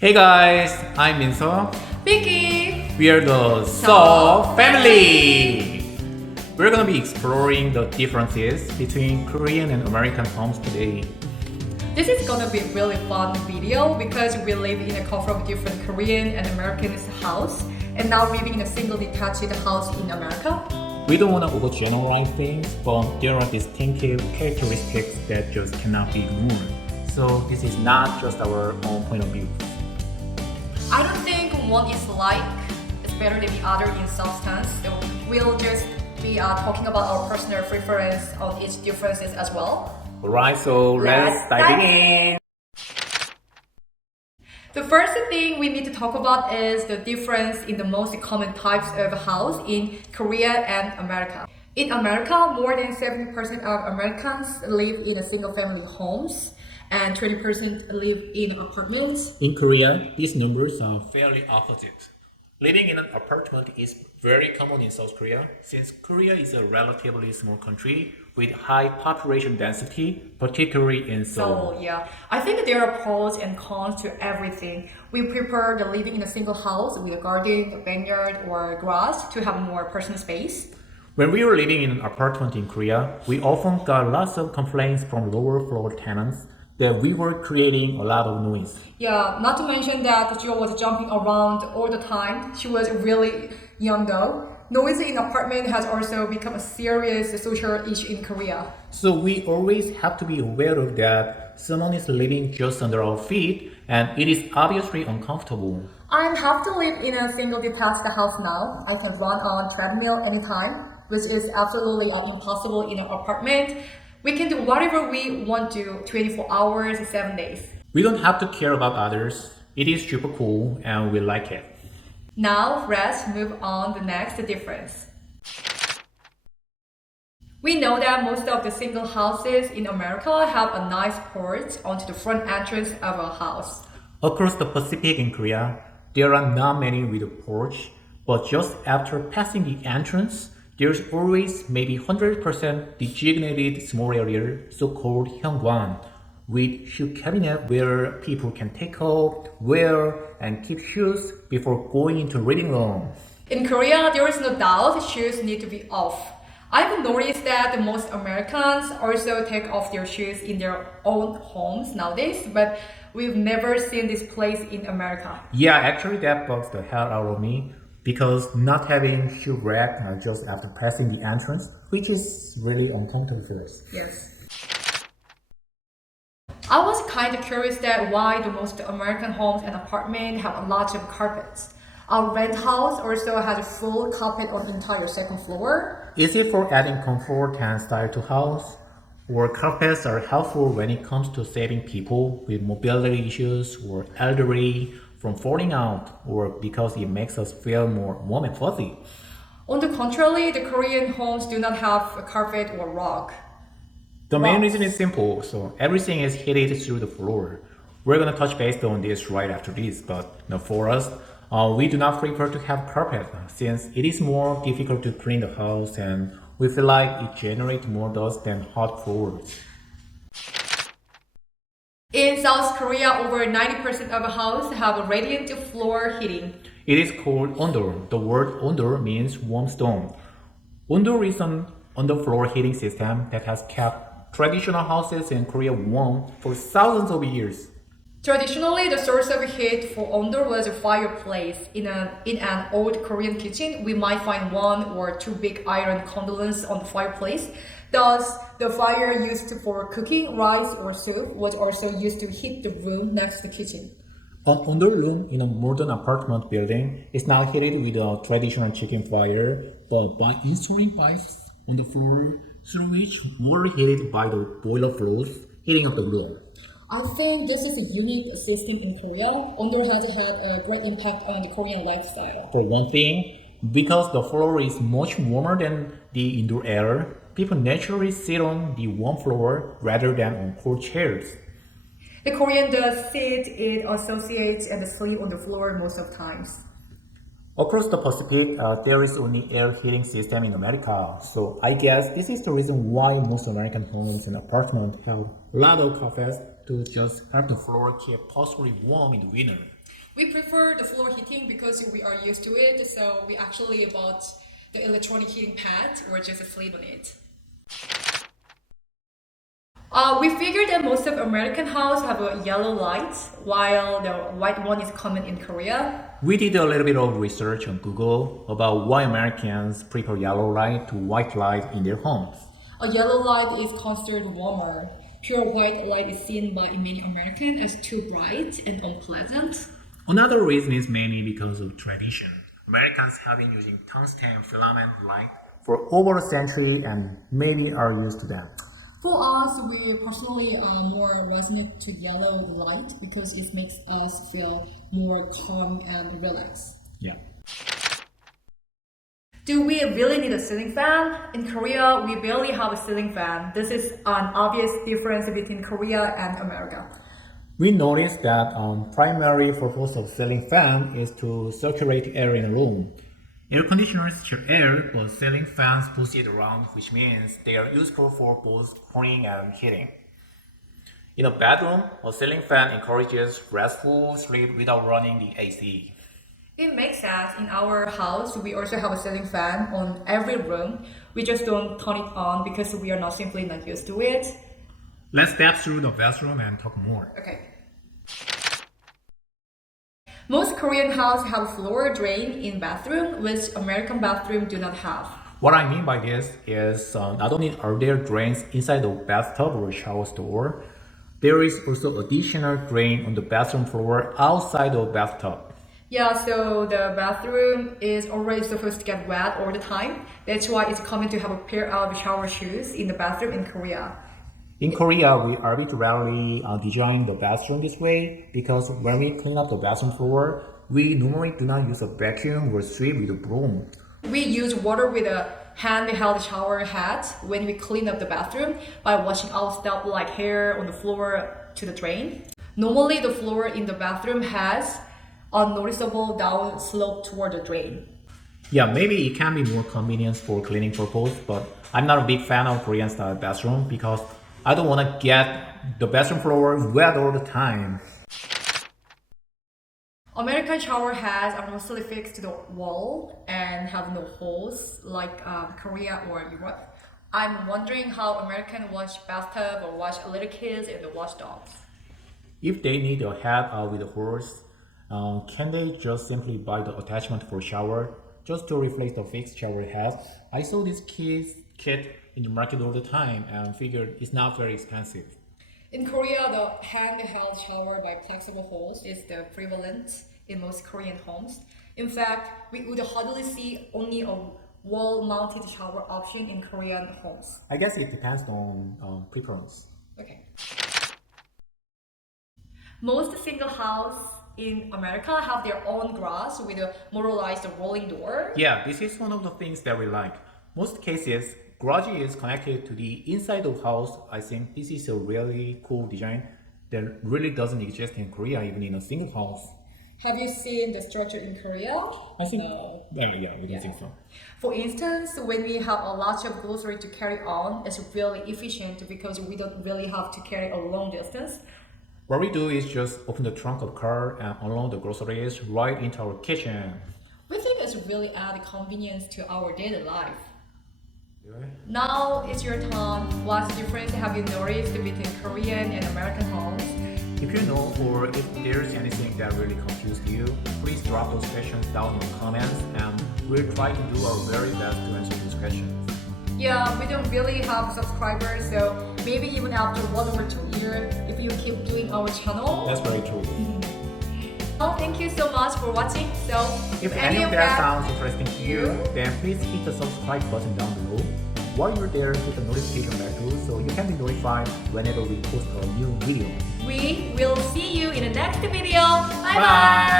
Hey guys, I'm Minso. Vicky! We are the So family. We're gonna be exploring the differences between Korean and American homes today. This is gonna be a really fun video because we live in a couple of different Korean and American house and now living in a single detached house in America. We don't want to overgeneralize things, but there are distinctive characteristics that just cannot be ignored. So this is not just our own point of view. I don't think one is like it's better than the other in substance. So we'll just be talking about our personal preference on each differences as well. Alright, so let's dive in. The first thing we need to talk about is the difference in the most common types of house in Korea and America. In America, more than 70% of Americans live in a single family homes and 20% live in apartments. In Korea, these numbers are fairly opposite. Living in an apartment is very common in South Korea since Korea is a relatively small country with high population density, particularly in Seoul. So yeah, I think there are pros and cons to everything. We prefer the living in a single house with a garden, a backyard, or grass to have more personal space. When we were living in an apartment in Korea, we often got lots of complaints from lower floor tenants that we were creating a lot of noise. Yeah, not to mention that Jill was jumping around all the time. She was really young though. Noise in apartment has also become a serious social issue in Korea. So we always have to be aware of that someone is living just under our feet and it is obviously uncomfortable. I have to live in a single detached house now. I can run on treadmill anytime, which is absolutely impossible in an apartment. We can do whatever we want to 24 hours, 7 days. We don't have to care about others. It is super cool and we like it. Now let's move on to the next difference. We know that most of the single houses in America have a nice porch onto the front entrance of a house. Across the Pacific in Korea, there are not many with a porch, but just after passing the entrance, there's always maybe 100% designated small area, so-called hyungwan, with shoe cabinet where people can take off, wear, and keep shoes before going into reading room. In Korea, there is no doubt shoes need to be off. I've noticed that most Americans also take off their shoes in their own homes nowadays, but we've never seen this place in America. Yeah, actually that bugs the hell out of me because not having shoe rack just after passing the entrance, which is really uncomfortable for us. Yes. I was kind of curious that why the most American homes and apartments have a lot of carpets. Our rent house also has a full carpet on the entire second floor. Is it for adding comfort and style to house? Or carpets are helpful when it comes to saving people with mobility issues or elderly from falling out, or because it makes us feel more warm and fuzzy? On the contrary, the Korean homes do not have a carpet or rug. The main reason is simple, so everything is heated through the floor. We're gonna touch base on this right after this, but for us, we do not prefer to have carpet since it is more difficult to clean the house and we feel like it generates more dust than hot floors. In South Korea, over 90% of houses have a radiant floor heating. It is called ondol. The word ondol means warm stone. Ondol is an underfloor heating system that has kept traditional houses in Korea warm for thousands of years. Traditionally, the source of heat for ondol was a fireplace. In an old Korean kitchen, we might find one or two big iron candles on the fireplace. Thus, the fire used for cooking rice or soup was also used to heat the room next to the kitchen. An ondol room in a modern apartment building is now heated with a traditional chicken fire, but by installing pipes on the floor through which water heated by the boiler flows, heating up the room. I think this is a unique system in Korea. Ondol has had a great impact on the Korean lifestyle. For one thing, because the floor is much warmer than the indoor air, people naturally sit on the warm floor rather than on cold chairs. The Korean does sit, eat, associate, and sleep on the floor most of the times. Across the Pacific, there is only air heating system in America. So I guess this is the reason why most American homes and apartments have a lot of carpets to just have the floor keep possibly warm in the winter. We prefer the floor heating because we are used to it, so we actually bought the electronic heating pad or just sleep on it. We figured that most of American houses have a yellow light, while the white one is common in Korea. We did a little bit of research on Google about why Americans prefer yellow light to white light in their homes. A yellow light is considered warmer. Pure white light is seen by many Americans as too bright and unpleasant. Another reason is mainly because of tradition. Americans have been using tungsten filament light for over a century and maybe are used to them. For us, we personally more resonate to yellow light because it makes us feel more calm and relaxed. Yeah. Do we really need a ceiling fan? In Korea, we barely have a ceiling fan. This is an obvious difference between Korea and America. We noticed that primary purpose of ceiling fan is to circulate air in a room. Air conditioners chill air, but ceiling fans push it around, which means they are useful for both cooling and heating. In a bedroom, a ceiling fan encourages restful sleep without running the AC. It makes sense. In our house, we also have a ceiling fan on every room. We just don't turn it on because we are simply not used to it. Let's step through the bathroom and talk more. Okay. Most Korean houses have floor drain in bathroom, which American bathroom do not have. What I mean by this is not only are there drains inside the bathtub or shower door, there is also additional drain on the bathroom floor outside the bathtub. Yeah, so the bathroom is already supposed to get wet all the time. That's why it's common to have a pair of shower shoes in the bathroom in Korea. In Korea, we arbitrarily design the bathroom this way because when we clean up the bathroom floor, we normally do not use a vacuum or sweep with a broom. We use water with a handheld shower head when we clean up the bathroom by washing out stuff like hair on the floor to the drain. Normally, the floor in the bathroom has a noticeable down slope toward the drain. Yeah, maybe it can be more convenient for cleaning purpose, but I'm not a big fan of Korean style bathroom because I don't want to get the bathroom floor wet all the time. American shower heads are mostly fixed to the wall and have no holes like Korea or Europe. I'm wondering how Americans wash bathtub or wash little kids and wash dogs. If they need a head with a hose, can they just simply buy the attachment for shower just to replace the fixed shower head? I saw this kit in the market all the time and figured it's not very expensive. In Korea, the handheld shower by flexible hose is the prevalent in most Korean homes. In fact, we would hardly see only a wall-mounted shower option in Korean homes. I guess it depends on preference. Okay. Most single houses in America have their own garage with a motorized rolling door. Yeah, this is one of the things that we like. Most cases, garage is connected to the inside of house. I think this is a really cool design that really doesn't exist in Korea, even in a single house. Have you seen the structure in Korea? I think, No. yeah, we don't think so. For instance, when we have a lot of grocery to carry on, it's really efficient because we don't really have to carry a long distance. What we do is just open the trunk of the car and unload the groceries right into our kitchen. We think it's really add convenience to our daily life. Really? Now it's your turn. What difference have you noticed between Korean and American homes? If you know or if there's anything that really confused you, please drop those questions down in the comments and we'll try to do our very best to answer these questions. Yeah, we don't really have subscribers, so maybe even after 1 or 2 years, if you keep doing our channel. That's very true. Well, thank you so much for watching. So If any of that sounds interesting to you, then please hit the subscribe button down below. While you're there, hit the notification bell too so you can be notified whenever we post a new video. we will see you in the next video. Bye Bye.